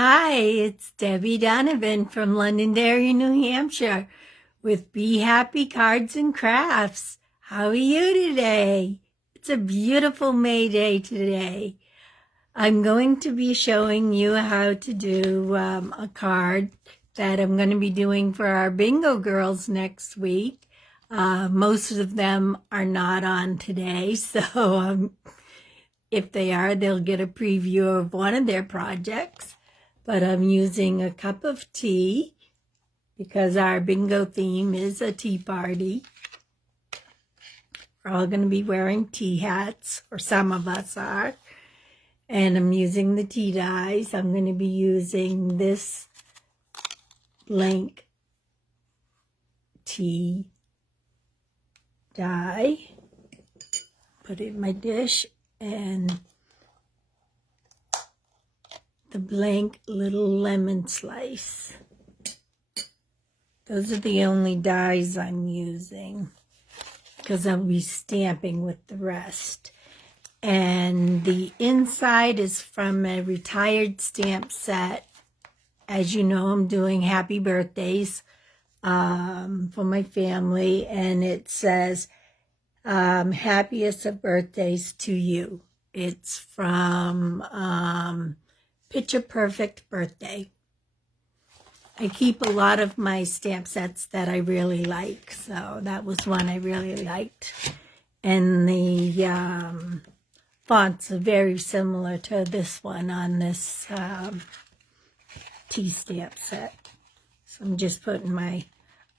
Hi, it's Debbie Donovan from Londonderry, New Hampshire with Be Happy Cards and Crafts. How are you today? It's a beautiful May Day today. I'm going to be showing you how to do a card that I'm going to be doing for our bingo girls next week. Most of them are not on today, so if they are, they'll get a preview of one of their projects. But I'm using a cup of tea because our bingo theme is a tea party. We're all going to be wearing tea hats, or some of us are. And I'm using the tea dyes. I'm going to be using this blank tea dye. Put it in my dish, and the blank little lemon slice. Those are the only dyes I'm using because I'll be stamping with the rest. And the inside is from a retired stamp set. As you know, I'm doing happy birthdays for my family, and it says, happiest of birthdays to you. It's from Picture Perfect Birthday. I keep a lot of my stamp sets that I really like, so that was one I really liked. And the fonts are very similar to this one on this tea stamp set. So I'm just putting my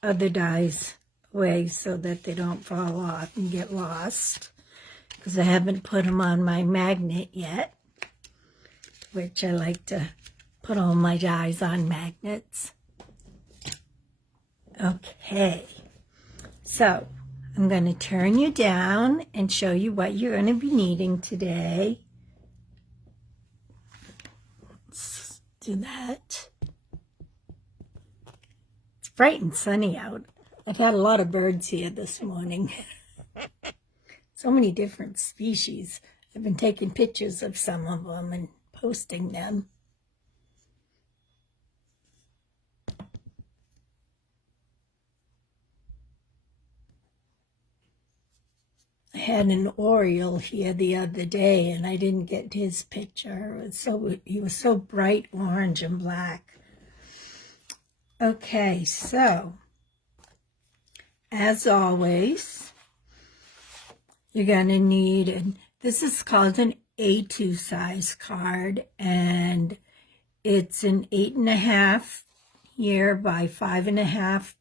other dies away so that they don't fall off and get lost, because I haven't put them on my magnet yet, which I like to put all my dies on magnets. Okay, so I'm going to turn you down and show you what you're going to be needing today. Let's do that. It's bright and sunny out. I've had a lot of birds here this morning. So many different species. I've been taking pictures of some of them and posting them. I had an oriole here the other day, and I didn't get his picture. He was so bright orange and black. Okay, so as always, you're going to need, and this is called an A2 size card, and it's an 8.5 here by 5.5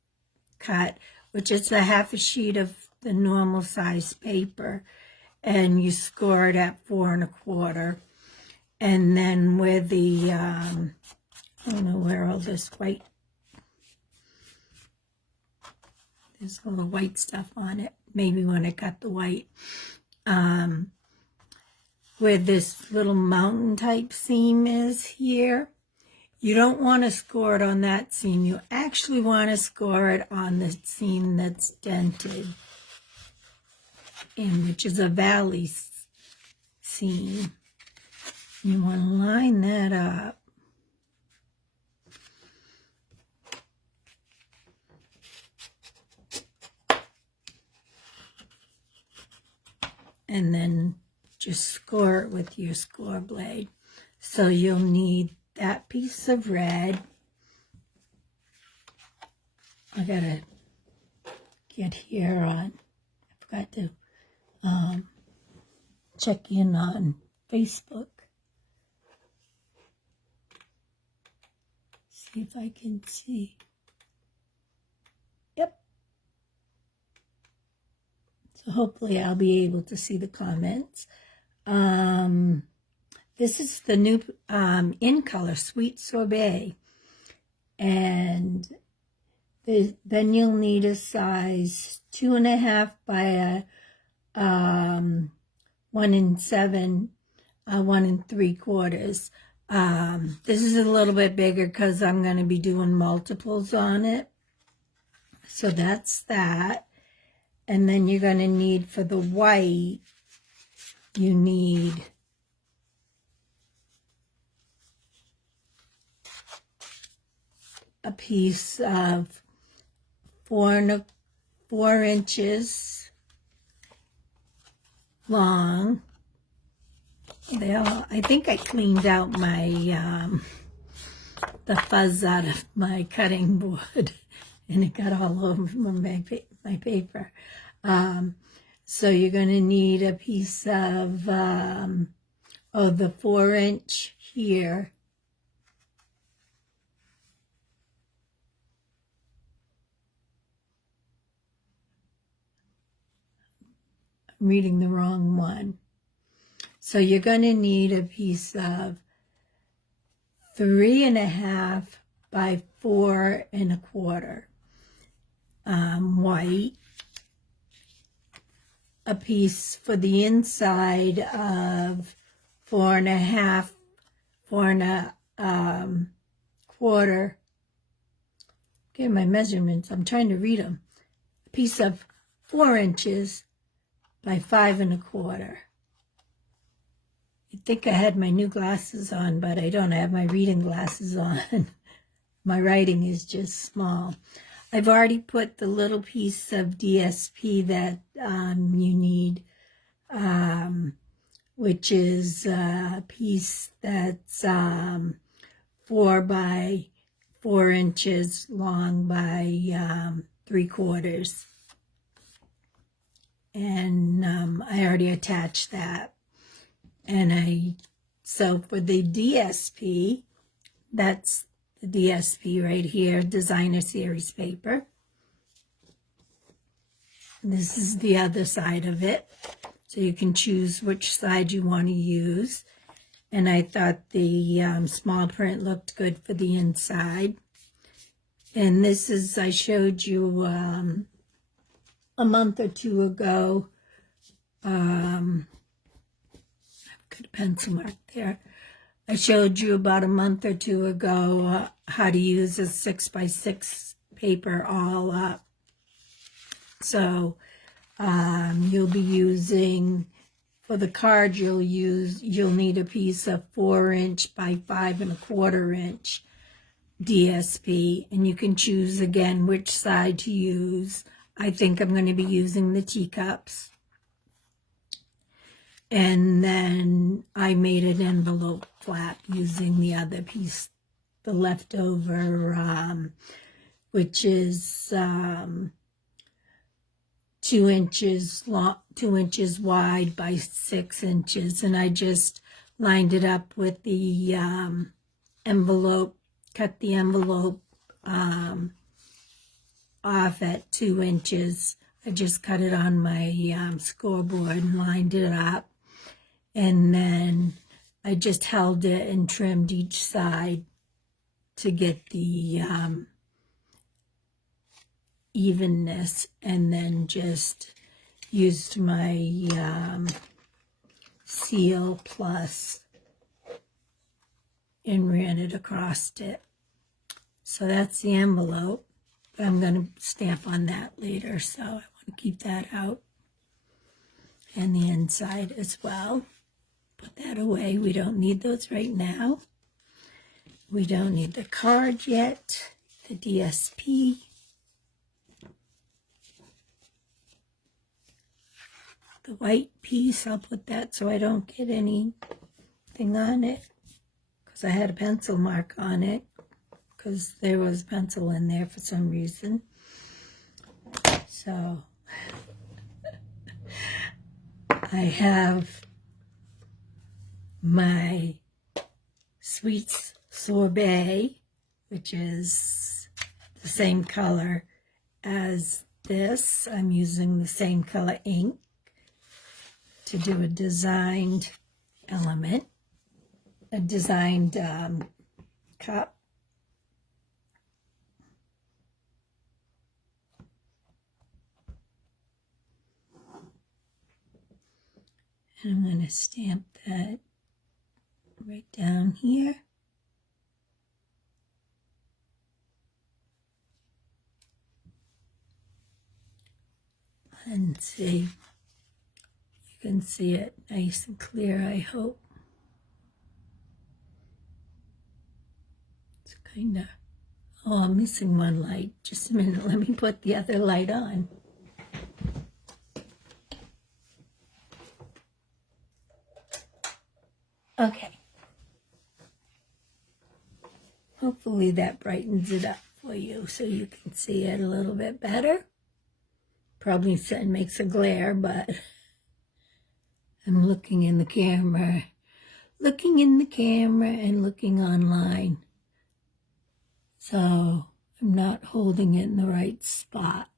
cut, which is a half a sheet of the normal size paper, and you score it at 4 1/4. And then with the I don't know where all this white, there's all the white stuff on it, maybe when I cut the white, where this little mountain type seam is here, you don't want to score it on that seam. You actually want to score it on the seam that's dented in, which is a valley seam. You want to line that up. And then just score it with your score blade. So you'll need that piece of red. I gotta get here on, I forgot to check in on Facebook. See if I can see. Yep. So hopefully I'll be able to see the comments. This is the new In Color Sweet Sorbet. And then you'll need a size 2.5 by a 1 7, 1 3/4. This is a little bit bigger because I'm going to be doing multiples on it. So that's that. And then you're going to need, for the white, you need a piece of 4 inches long. I think I cleaned out my the fuzz out of my cutting board, and it got all over my paper. So you're going to need a piece of the 4-inch here. I'm reading the wrong one. So you're going to need a piece of 3.5 by 4 1/4 white. A piece for the inside of 4.5, 4 1/4. Get my measurements. I'm trying to read them. A piece of 4 inches by 5 1/4. You'd think I had my new glasses on, but I don't have my reading glasses on. My writing is just small. I've already put the little piece of DSP that you need, which is a piece that's 4 by 4 inches long by 3/4. And I already attached that. And so for the DSP, that's the DSP right here, Designer Series paper. And this is the other side of it. So you can choose which side you want to use. And I thought the small print looked good for the inside. And this is, I showed you a month or 2 ago. I've got a pencil mark there. I showed you about a month or 2 ago how to use a 6x6 paper all up. So you'll be using, for the card you'll need a piece of 4-inch by 5 1/4 inch DSP, and you can choose again which side to use. I think I'm going to be using the teacups. And then I made an envelope flap using the other piece, the leftover, which is 2 inches long, 2 inches wide by 6 inches. And I just lined it up with the envelope, cut the envelope off at 2 inches. I just cut it on my scoreboard and lined it up. And then I just held it and trimmed each side to get the evenness, and then just used my Seal Plus and ran it across it. So that's the envelope. I'm going to stamp on that later, so I want to keep that out. And the inside as well. Put that away. We don't need those right now. We don't need the card yet. The DSP. The white piece, I'll put that so I don't get anything on it. Because I had a pencil mark on it. Because there was pencil in there for some reason. So I have my Sweet Sorbet, which is the same color as this. I'm using the same color ink to do a designed element, a designed cup. And I'm going to stamp that right down here. And see, you can see it nice and clear, I hope. It's kind of Oh, I'm missing one light. Just a minute, let me put the other light on. Okay. Hopefully that brightens it up for you so you can see it a little bit better. Probably makes a glare, but I'm looking in the camera and looking online. So I'm not holding it in the right spot.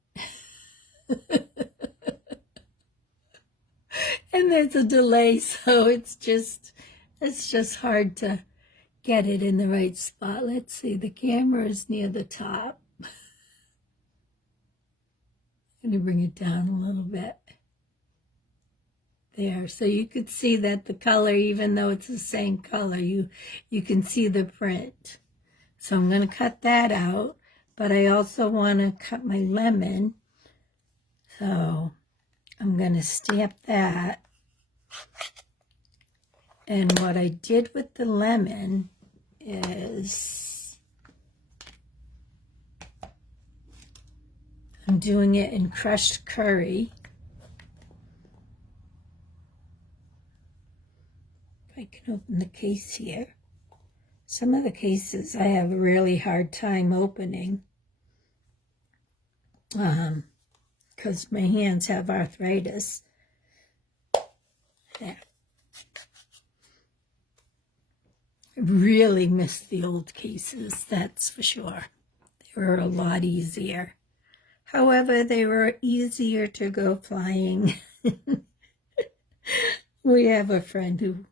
And there's a delay, so it's just hard to get it in the right spot. Let's see, the camera is near the top. I'm going to bring it down a little bit. There, so you could see that the color, even though it's the same color, you can see the print. So I'm going to cut that out, but I also want to cut my lemon. So I'm going to stamp that. And what I did with the lemon is I'm doing it in crushed curry. If I can open the case here. Some of the cases I have a really hard time opening because my hands have arthritis. There. I really miss the old cases, that's for sure. They were a lot easier. However, they were easier to go flying. We have a friend who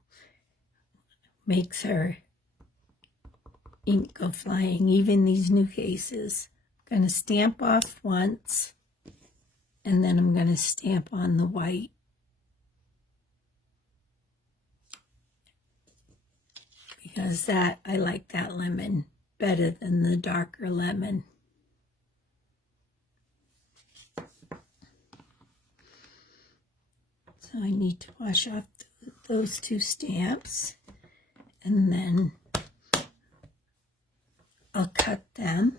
makes her ink go flying, even these new cases. I'm going to stamp off once, and then I'm going to stamp on the white. Because I like that lemon better than the darker lemon. So I need to wash off those two stamps, and then I'll cut them.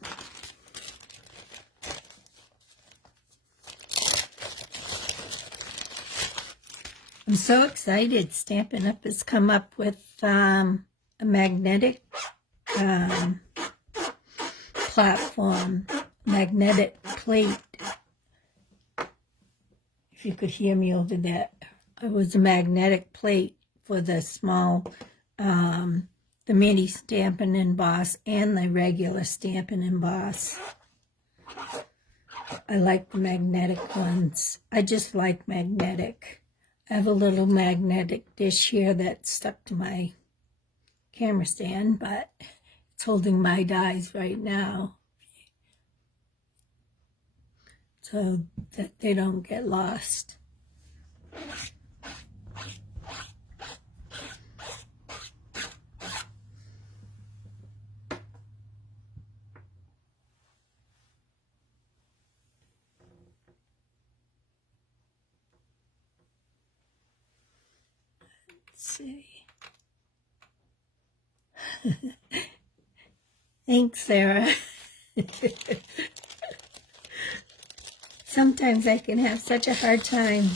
I'm so excited. Stampin' Up! Has come up with a magnetic platform, magnetic plate. If you could hear me over that, it was a magnetic plate for the small, the mini Stampin' Emboss and the regular Stampin' Emboss. I like the magnetic ones. I just like magnetic. I have a little magnetic dish here that's stuck to my camera stand, but it's holding my dies right now so that they don't get lost. Let's see. Thanks, Sarah. Sometimes I can have such a hard time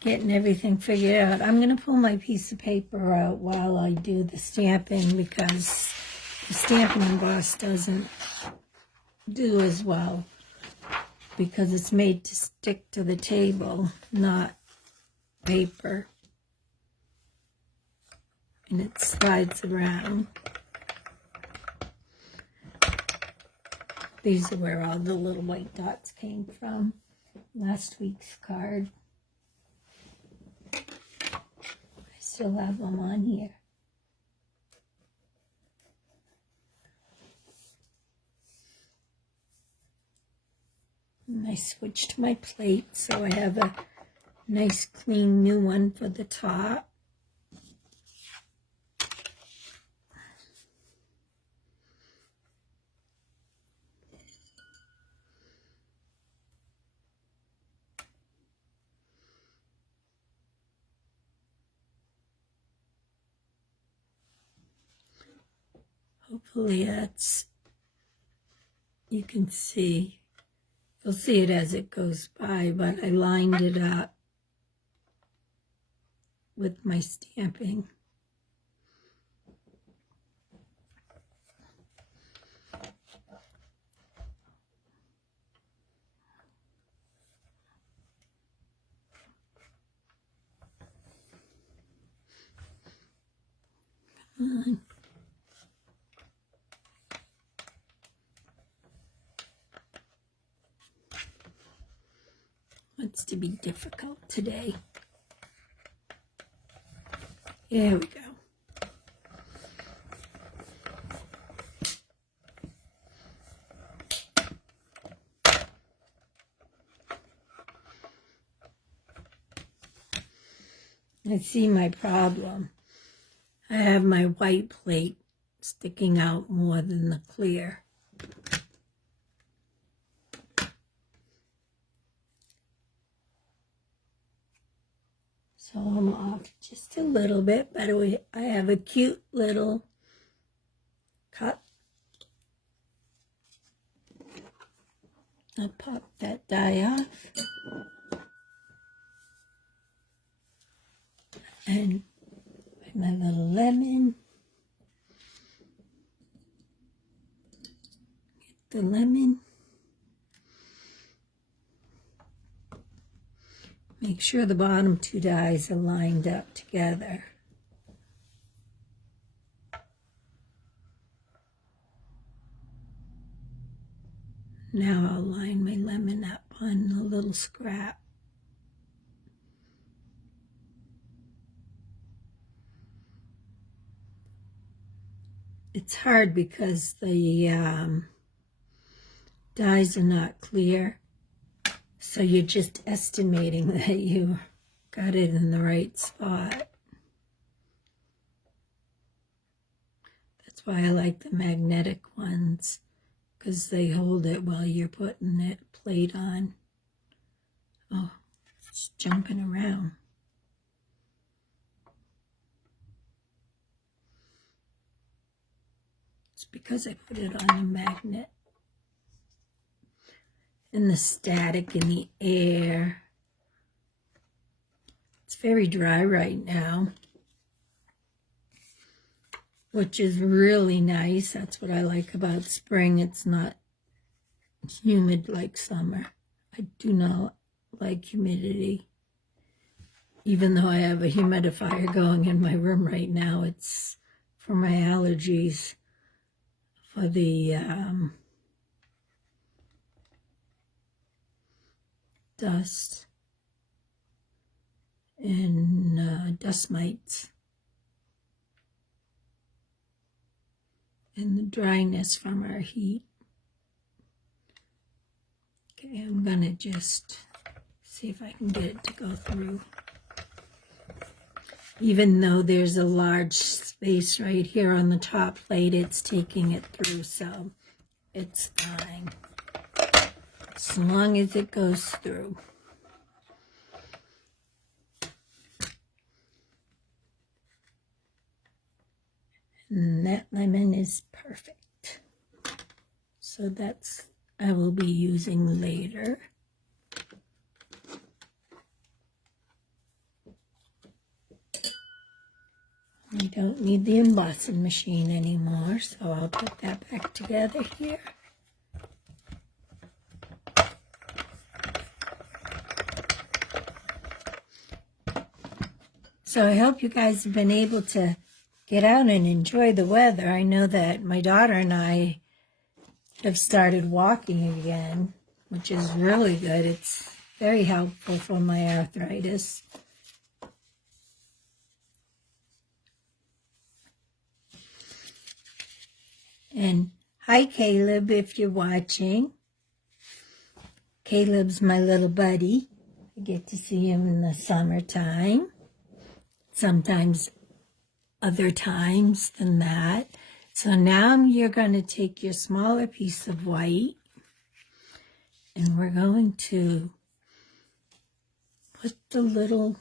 getting everything figured out. I'm going to pull my piece of paper out while I do the stamping because the Stampin' Emboss doesn't do as well because it's made to stick to the table, not paper. And it slides around. These are where all the little white dots came from. Last week's card. I still have them on here. And I switched my plate so I have a nice clean new one for the top. Hopefully that's, you can see. You'll see it as it goes by, but I lined it up with my stamping. Come on. Wants to be difficult today. There we go. I see my problem. I have my white plate sticking out more than the clear. So I'm off just a little bit, but I have a cute little cup. I'll pop that die off. And my little lemon. Get the lemon. Make sure the bottom two dies are lined up together. Now I'll line my lemon up on the little scrap. It's hard because the dies are not clear. So you're just estimating that you got it in the right spot. That's why I like the magnetic ones, because they hold it while you're putting that plate on. Oh, it's jumping around. It's because I put it on a magnet. And the static in the air. It's very dry right now, which is really nice. That's what I like about spring. It's not humid like summer. I do not like humidity. Even though I have a humidifier going in my room right now, it's for my allergies, for the dust and dust mites and the dryness from our heat. Okay, I'm gonna just see if I can get it to go through. Even though there's a large space right here on the top plate, it's taking it through, so it's fine. As long as it goes through. And that lemon is perfect. So that's, I will be using later. I don't need the embossing machine anymore, so I'll put that back together here. So I hope you guys have been able to get out and enjoy the weather. I know that my daughter and I have started walking again, which is really good. It's very helpful for my arthritis. And hi, Caleb, if you're watching. Caleb's my little buddy. I get to see him in the summertime. Sometimes other times than that. So now you're going to take your smaller piece of white and we're going to put the little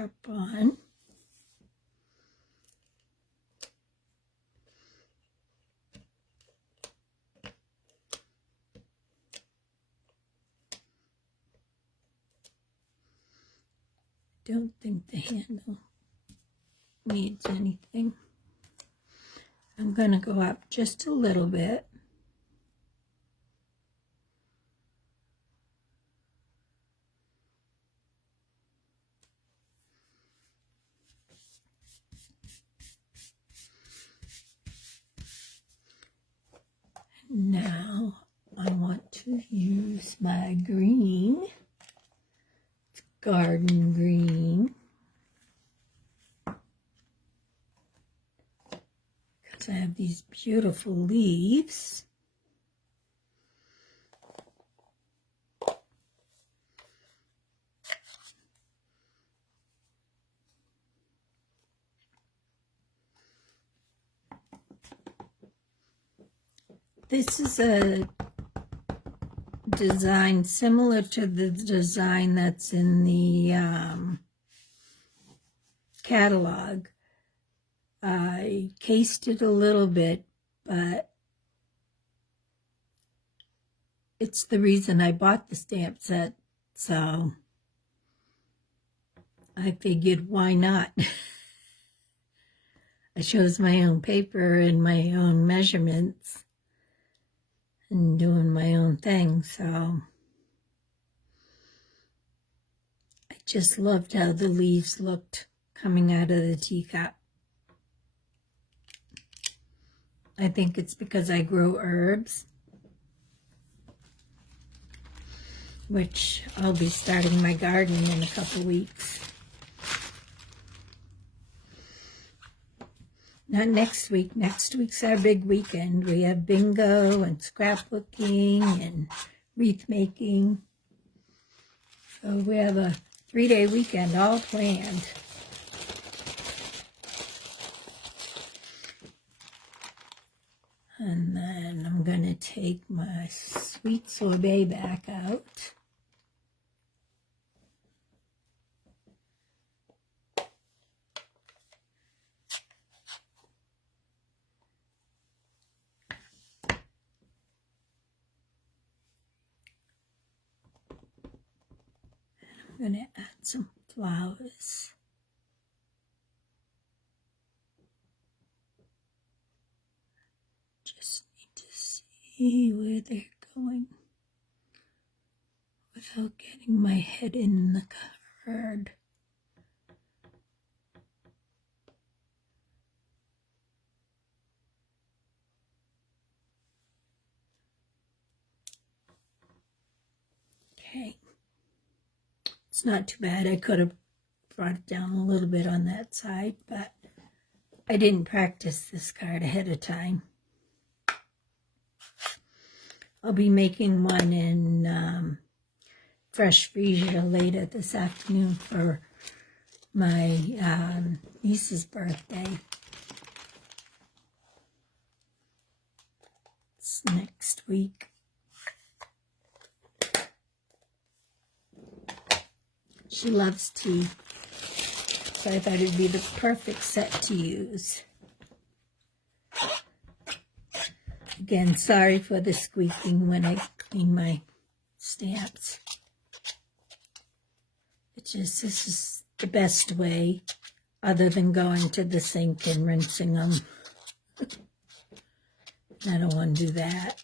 cup on. Don't think the handle needs anything. I'm going to go up just a little bit. Now I want to use my green. It's garden green. Because I have these beautiful leaves. This is a design similar to the design that's in the catalog. I cased it a little bit, but it's the reason I bought the stamp set, so I figured why not? I chose my own paper and my own measurements and doing my own thing, so I just loved how the leaves looked coming out of the teacup. I think it's because I grow herbs, which I'll be starting my garden in a couple weeks. Not next week. Next week's our big weekend. We have bingo and scrapbooking and wreath making. So we have a 3-day weekend all planned. And then I'm going to take my sweet sorbet back out. I'm going to add some flowers. Just need to see where they're going without getting my head in the card. Okay. It's not too bad. I could have brought it down a little bit on that side, but I didn't practice this card ahead of time. I'll be making one in Fresh Freesia later this afternoon for my niece's birthday. It's next week. She loves tea, so I thought it'd be the perfect set to use. Again, sorry for the squeaking when I clean my stamps. It's just, this is the best way, other than going to the sink and rinsing them. I don't want to do that.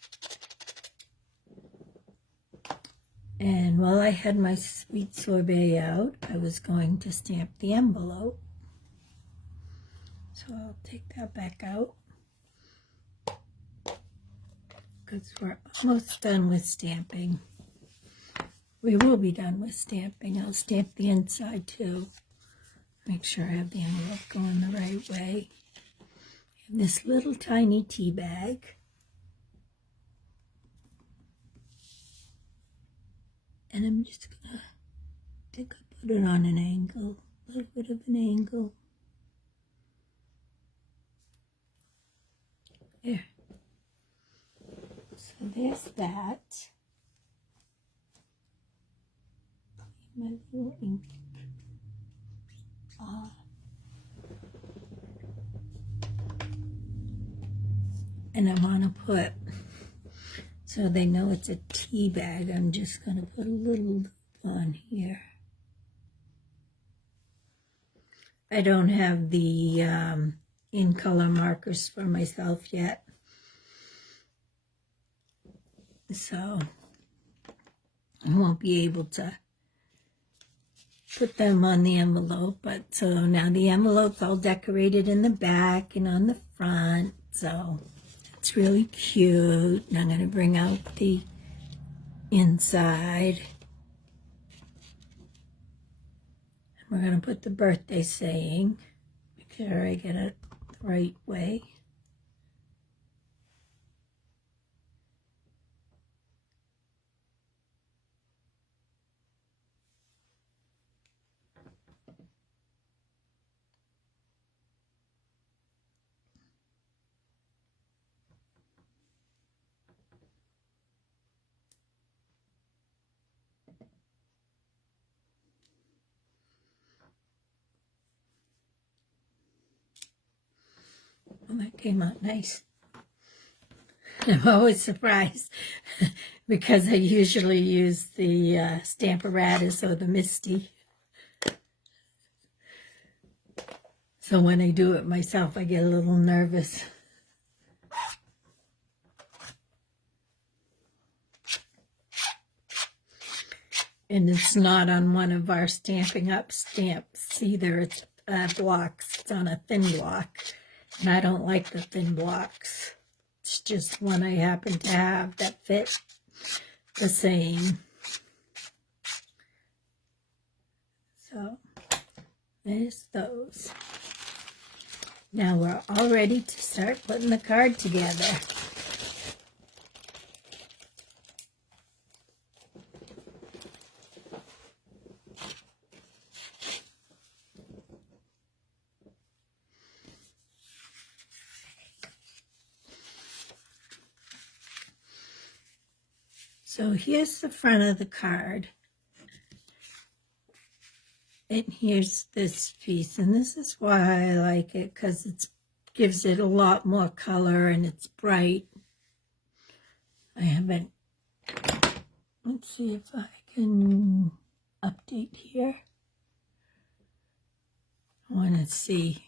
And while I had my sweet sorbet out, I was going to stamp the envelope. So I'll take that back out, because we're almost done with stamping. We will be done with stamping. I'll stamp the inside too. Make sure I have the envelope going the right way. And this little tiny tea bag. And I'm just gonna put it on an angle, a little bit of an angle. There. So there's that. My little ink. And I want to put, so they know it's a tea bag, I'm just going to put a little loop on here. I don't have the in color markers for myself yet, so I won't be able to put them on the envelope. But so now the envelope's all decorated in the back and on the front, so it's really cute. And I'm going to bring out the inside. We're going to put the birthday saying. Make sure I get it the right way. Well, that came out nice. I'm always surprised because I usually use the Stamparatus or the Misty. So when I do it myself, I get a little nervous. And it's not on one of our Stampin' Up stamps either. It's blocks. It's on a thin block. And I don't like the thin blocks. It's just one I happen to have that fit the same. So there's those. Now we're all ready to start putting the card together. So here's the front of the card. And here's this piece. And this is why I like it, because it gives it a lot more color and it's bright. I haven't, let's see if I can update here. I want to see.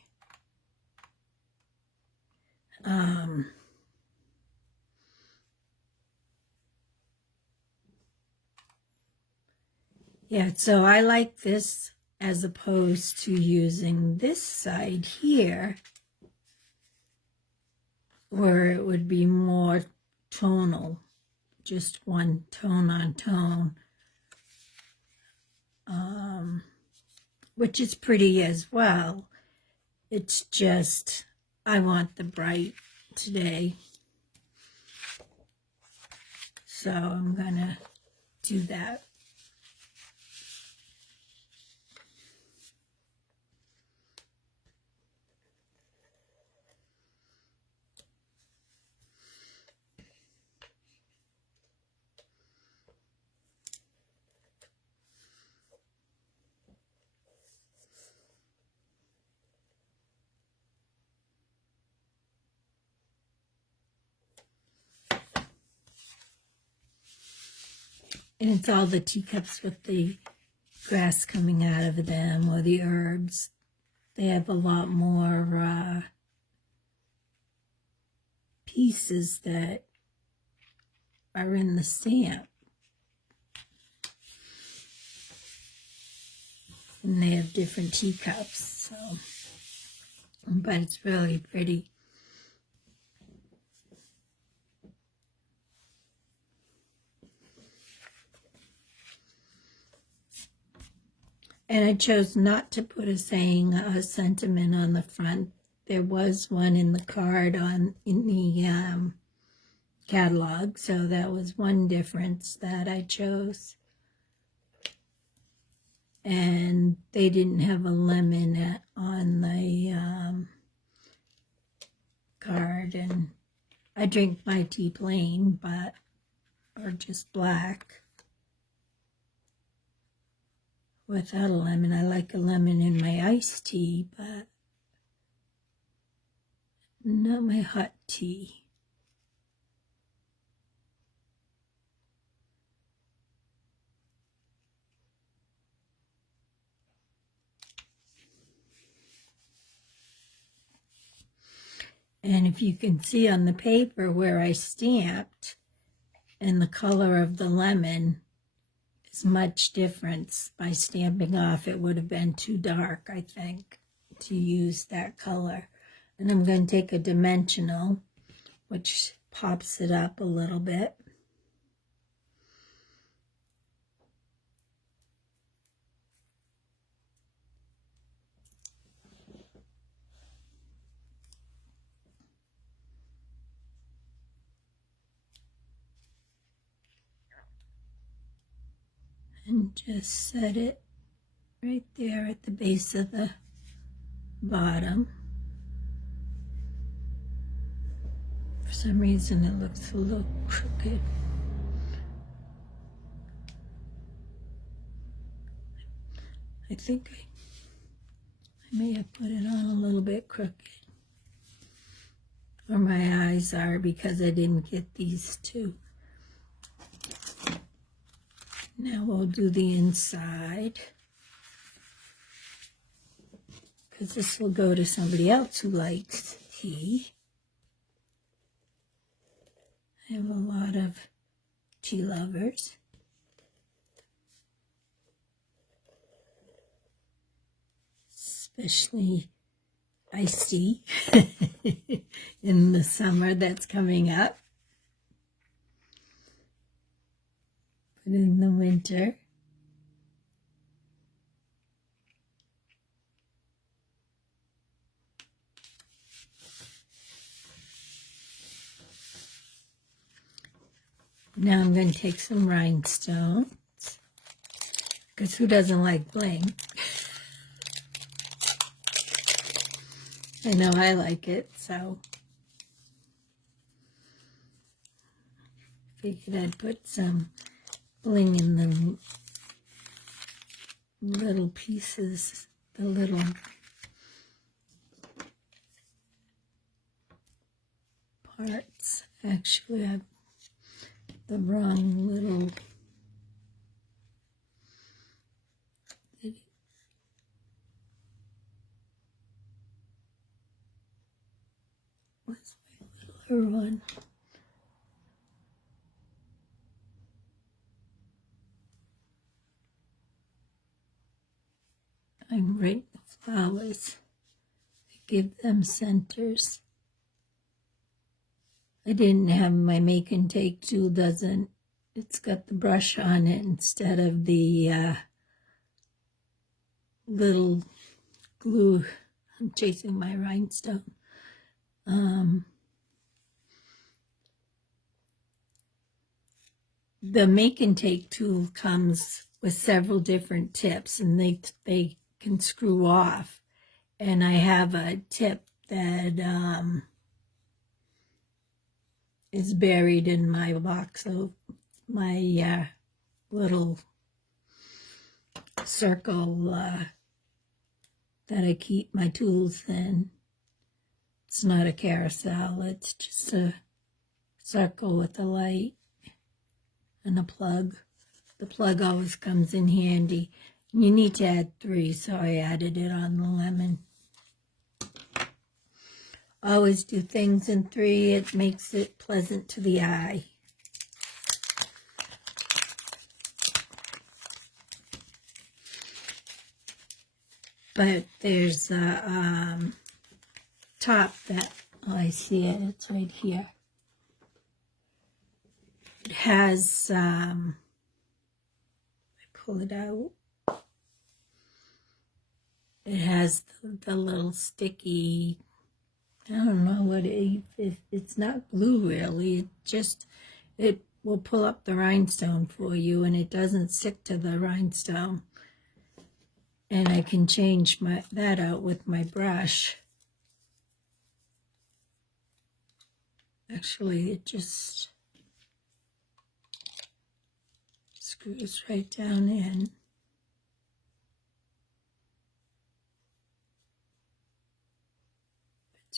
Yeah, so I like this as opposed to using this side here, where it would be more tonal, just one tone on tone, which is pretty as well. It's just, I want the bright today. So I'm gonna do that. And it's all the teacups with the grass coming out of them, or the herbs. They have a lot more pieces that are in the stamp. And they have different teacups, so, but it's really pretty. And I chose not to put a saying, a sentiment on the front. There was one in the card in the catalog, so that was one difference that I chose. And they didn't have a lemon on the card, and I drink my tea plain, or just black, without a lemon. I like a lemon in my iced tea, but not my hot tea. And if you can see on the paper where I stamped, and the color of the lemon is much different. By stamping off, it would have been too dark, I think, to use that color. And I'm going to take a dimensional, which pops it up a little bit. And just set it right there at the base of the bottom. For some reason it looks a little crooked. I think I may have put it on a little bit crooked. Or my eyes are, because I didn't get these two. Now we'll do the inside, because this will go to somebody else who likes tea. I have a lot of tea lovers. Especially iced tea in the summer that's coming up. But in the winter, now I'm going to take some rhinestones, because who doesn't like bling? I know I like it, so figured I'd put some bling in the little pieces, the little parts. Actually, I have the wrong little what's my littler one? I'm right the flowers. I give them centers. I didn't have my make and take tool, doesn't. It's got the brush on it instead of the little glue. I'm chasing my rhinestone. The make and take tool comes with several different tips, and they can screw off. And I have a tip that is buried in my box of my little circle that I keep my tools in. It's not a carousel, it's just a circle with a light and a plug. The plug always comes in handy. You need to add 3, so I added it on the lemon. Always do things in 3, it makes it pleasant to the eye. But there's a top that, oh, I see it, it's right here. It has, I pull it out. It has the little sticky, I don't know what it's not glue really. It will pull up the rhinestone for you, and it doesn't stick to the rhinestone. And I can change that out with my brush. Actually, it just screws right down in.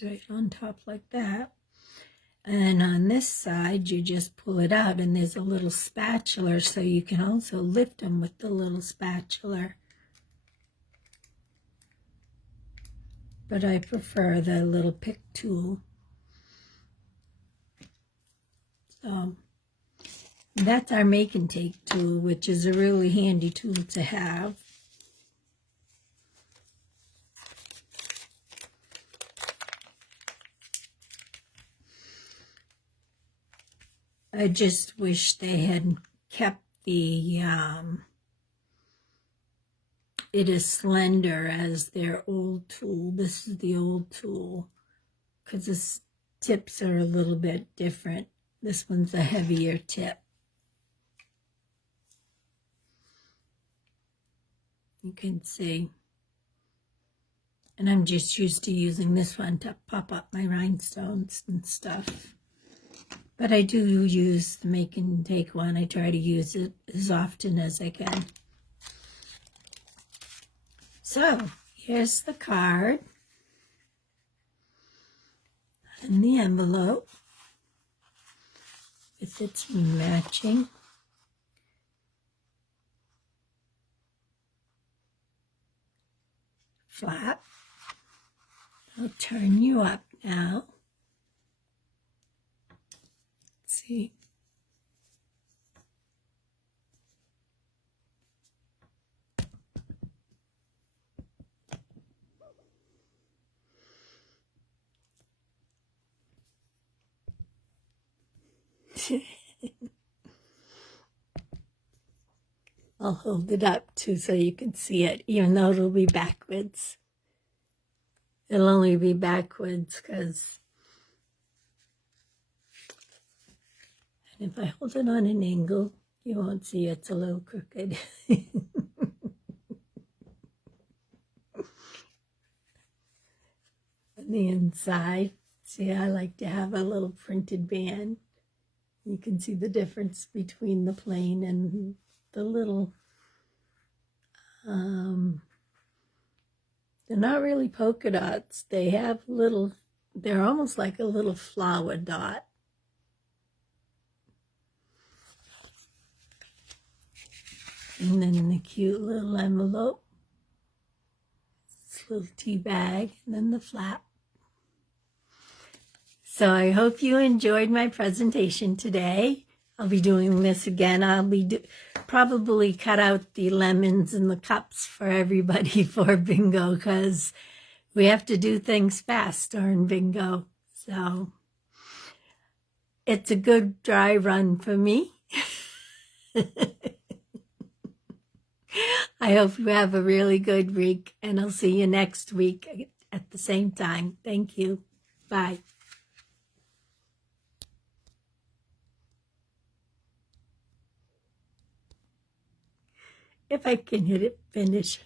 goes right on top like that. And on this side, you just pull it out, and there's a little spatula, so you can also lift them with the little spatula. But I prefer the little pick tool. So that's our make and take tool, which is a really handy tool to have. I just wish they had kept the it is slender as their old tool. This is the old tool because the tips are a little bit different. This one's a heavier tip. You can see. And I'm just used to using this one to pop up my rhinestones and stuff. But I do use the make and take one. I try to use it as often as I can. So here's the card and the envelope with its matching flap. I'll turn you up now. Let's see. I'll hold it up too so you can see it, even though it'll be backwards. It'll only be backwards because if I hold it on an angle, you won't see it's a little crooked. On the inside, see, I like to have a little printed band. You can see the difference between the plain and the little, they're not really polka dots. They have little, they're almost like a little flower dot. And then the cute little envelope, this little tea bag, and then the flap. So I hope you enjoyed my presentation today. I'll be doing this again. I'll be probably cut out the lemons and the cups for everybody for bingo because we have to do things fast during bingo. So it's a good dry run for me. I hope you have a really good week, and I'll see you next week at the same time. Thank you. Bye. If I can hit it, finish.